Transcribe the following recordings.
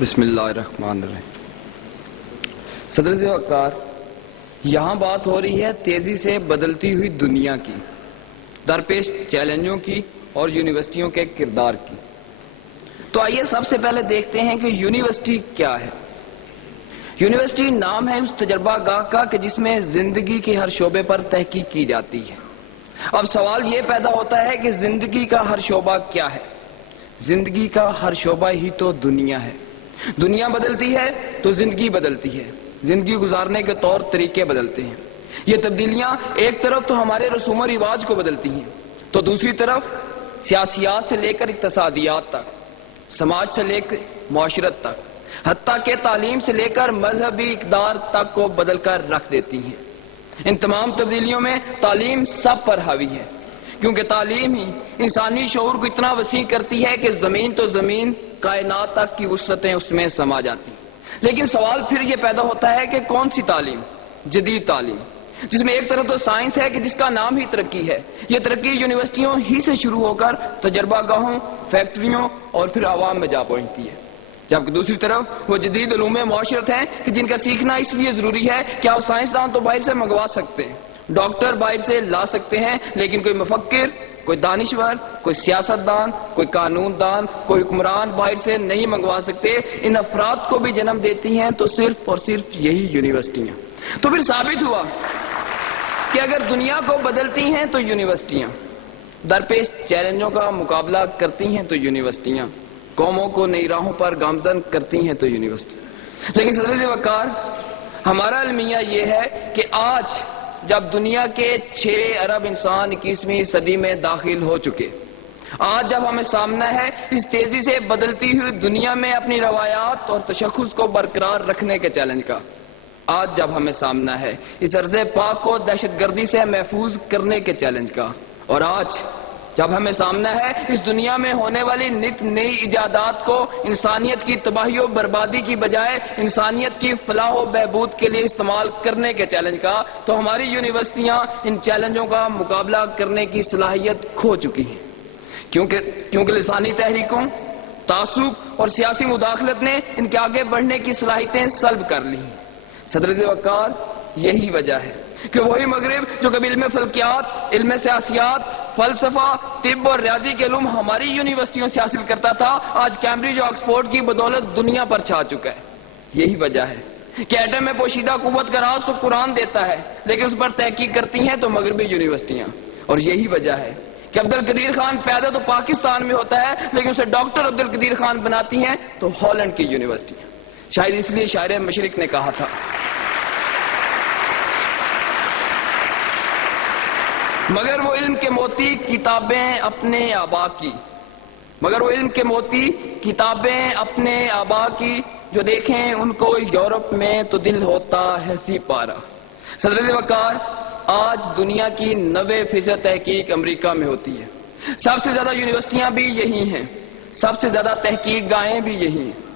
بسم اللہ الرحمن الرحیم۔ صدر وقار، یہاں بات ہو رہی ہے تیزی سے بدلتی ہوئی دنیا کی، درپیش چیلنجوں کی اور یونیورسٹیوں کے کردار کی۔ تو آئیے سب سے پہلے دیکھتے ہیں کہ یونیورسٹی کیا ہے۔ یونیورسٹی نام ہے اس تجربہ گاہ کا کہ جس میں زندگی کے ہر شعبے پر تحقیق کی جاتی ہے۔ اب سوال یہ پیدا ہوتا ہے کہ زندگی کا ہر شعبہ کیا ہے؟ زندگی کا ہر شعبہ ہی تو دنیا ہے۔ دنیا بدلتی ہے تو زندگی بدلتی ہے، زندگی گزارنے کے طور طریقے بدلتے ہیں۔ یہ تبدیلیاں ایک طرف تو ہمارے رسوم و رواج کو بدلتی ہیں، تو دوسری طرف سیاسیات سے لے کر اقتصادیات تک، سماج سے لے کر معاشرت تک، حتیٰ کہ تعلیم سے لے کر مذہبی اقدار تک کو بدل کر رکھ دیتی ہیں۔ ان تمام تبدیلیوں میں تعلیم سب پر حاوی ہے، کیونکہ تعلیم ہی انسانی شعور کو اتنا وسیع کرتی ہے کہ زمین تو زمین، کائنات تک کی وسعتیں اس میں سما جاتی ہیں۔ لیکن سوال پھر یہ پیدا ہوتا ہے کہ کون سی تعلیم؟ جدید تعلیم، جس میں ایک طرف تو سائنس ہے کہ جس کا نام ہی ترقی ہے۔ یہ ترقی یونیورسٹیوں ہی سے شروع ہو کر تجربہ گاہوں، فیکٹریوں اور پھر عوام میں جا پہنچتی ہے، جبکہ دوسری طرف وہ جدید علوم معاشرت ہیں کہ جن کا سیکھنا اس لیے ضروری ہے کہ آپ سائنسدان تو باہر سے منگوا سکتے ہیں، ڈاکٹر باہر سے لا سکتے ہیں، لیکن کوئی مفکر، کوئی دانشور، کوئی سیاستدان، کوئی قانون دان، کوئی حکمران باہر سے نہیں منگوا سکتے۔ ان افراد کو بھی جنم دیتی ہیں تو صرف اور صرف یہی یونیورسٹیاں۔ تو پھر ثابت ہوا کہ اگر دنیا کو بدلتی ہیں تو یونیورسٹیاں، درپیش چیلنجوں کا مقابلہ کرتی ہیں تو یونیورسٹیاں، قوموں کو نئی راہوں پر گامزن کرتی ہیں تو یونیورسٹی۔ لیکن صدر وقار، ہمارا المیہ یہ ہے کہ آج جب دنیا کے 6 ارب انسان 21ویں صدی میں داخل ہو چکے، آج جب ہمیں سامنا ہے اس تیزی سے بدلتی ہوئی دنیا میں اپنی روایات اور تشخص کو برقرار رکھنے کے چیلنج کا، آج جب ہمیں سامنا ہے اس ارض پاک کو دہشت گردی سے محفوظ کرنے کے چیلنج کا، اور آج جب ہمیں سامنا ہے اس دنیا میں ہونے والی نت نئی ایجادات کو انسانیت کی تباہی و بربادی کی بجائے انسانیت کی فلاح و بہبود کے لیے استعمال کرنے کے چیلنج کا، تو ہماری یونیورسٹیاں ان چیلنجوں کا مقابلہ کرنے کی صلاحیت کھو چکی ہیں، کیونکہ لسانی تحریکوں، تعصب اور سیاسی مداخلت نے ان کے آگے بڑھنے کی صلاحیتیں سلب کر لی ہیں۔ صدر وقار، یہی وجہ ہے کہ وہی مغرب جو کبھی علم فلکیات، علم سیاسیات، فلسفہ، طب اور ریاضی کے علوم ہماری یونیورسٹیوں سے حاصل کرتا تھا، آج کیمبرج اور آکسفورڈ کی بدولت دنیا پر چھا چکا ہے۔ یہی وجہ ہے کہ ایٹم میں پوشیدہ قوت کا راز تو قرآن دیتا ہے، لیکن اس پر تحقیق کرتی ہیں تو مغربی یونیورسٹیاں۔ اور یہی وجہ ہے کہ عبدالقدیر خان پیدا تو پاکستان میں ہوتا ہے، لیکن اسے ڈاکٹر عبدالقدیر خان بناتی ہیں تو ہالینڈ کی یونیورسٹیاں۔ شاید اس لیے شاعر مشرق نے کہا تھا، مگر وہ علم کے موتی کتابیں اپنے آبا کی، مگر وہ علم کے موتی کتابیں اپنے آبا کی، جو دیکھیں ان کو یورپ میں تو دل ہوتا ہے سی پارا۔ صدر وقار، آج دنیا کی 90% تحقیق امریکہ میں ہوتی ہے، سب سے زیادہ یونیورسٹیاں بھی یہی ہیں، سب سے زیادہ تحقیق گاہیں بھی یہی ہیں،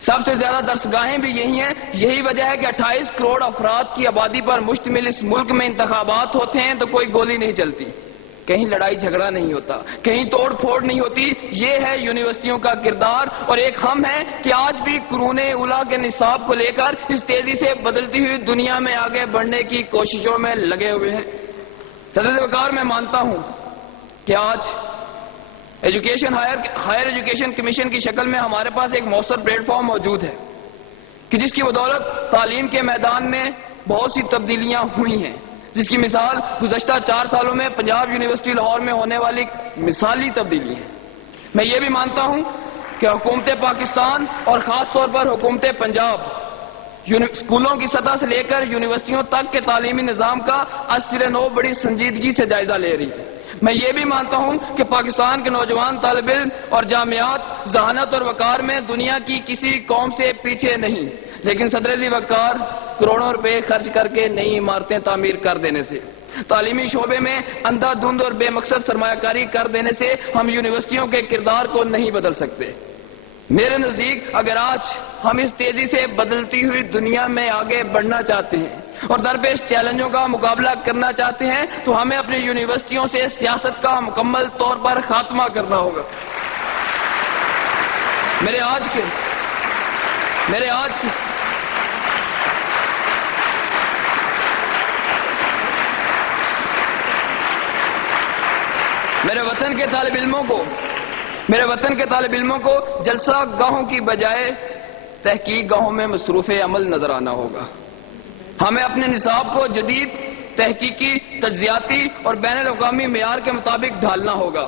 سب سے زیادہ درسگاہیں بھی یہی ہیں۔ یہی وجہ ہے کہ 28 کروڑ افراد کی آبادی پر مشتمل اس ملک میں انتخابات ہوتے ہیں تو کوئی گولی نہیں چلتی، کہیں لڑائی جھگڑا نہیں ہوتا، کہیں توڑ پھوڑ نہیں ہوتی۔ یہ ہے یونیورسٹیوں کا کردار، اور ایک ہم ہیں کہ آج بھی قرون اولیٰ کے نصاب کو لے کر اس تیزی سے بدلتی ہوئی دنیا میں آگے بڑھنے کی کوششوں میں لگے ہوئے ہیں۔ صدر وقار، میں مانتا ہوں کہ آج ہائر ایجوکیشن کمیشن کی شکل میں ہمارے پاس ایک مؤثر پلیٹ فارم موجود ہے کہ جس کی بدولت تعلیم کے میدان میں بہت سی تبدیلیاں ہوئی ہیں، جس کی مثال گزشتہ 4 سالوں میں پنجاب یونیورسٹی لاہور میں ہونے والی مثالی تبدیلی ہے۔ میں یہ بھی مانتا ہوں کہ حکومت پاکستان اور خاص طور پر حکومت پنجاب اسکولوں کی سطح سے لے کر یونیورسٹیوں تک کے تعلیمی نظام کا از سر نو بڑی سنجیدگی سے جائزہ لے رہی ہے۔ میں یہ بھی مانتا ہوں کہ پاکستان کے نوجوان طالب علم اور جامعات ذہانت اور وقار میں دنیا کی کسی قوم سے پیچھے نہیں، لیکن صدر وقار، کروڑوں روپے خرچ کر کے نئی عمارتیں تعمیر کر دینے سے، تعلیمی شعبے میں اندھا دھند اور بے مقصد سرمایہ کاری کر دینے سے ہم یونیورسٹیوں کے کردار کو نہیں بدل سکتے۔ میرے نزدیک اگر آج ہم اس تیزی سے بدلتی ہوئی دنیا میں آگے بڑھنا چاہتے ہیں اور درپیش چیلنجوں کا مقابلہ کرنا چاہتے ہیں تو ہمیں اپنی یونیورسٹیوں سے سیاست کا مکمل طور پر خاتمہ کرنا ہوگا۔ میرے وطن کے طالب علموں کو جلسہ گاہوں کی بجائے تحقیق گاہوں میں مصروف عمل نظر آنا ہوگا. ہمیں اپنے نصاب کو جدید تحقیقی، تجزیاتی اور بین الاقوامی معیار کے مطابق ڈھالنا ہوگا.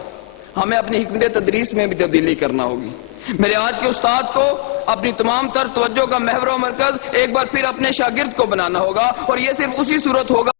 ہمیں اپنی حکمت تدریس میں بھی تبدیلی کرنا ہوگی. میرے آج کے استاد کو اپنی تمام تر توجہ کا محور و مرکز ایک بار پھر اپنے شاگرد کو بنانا ہوگا، اور یہ صرف اسی صورت ہوگا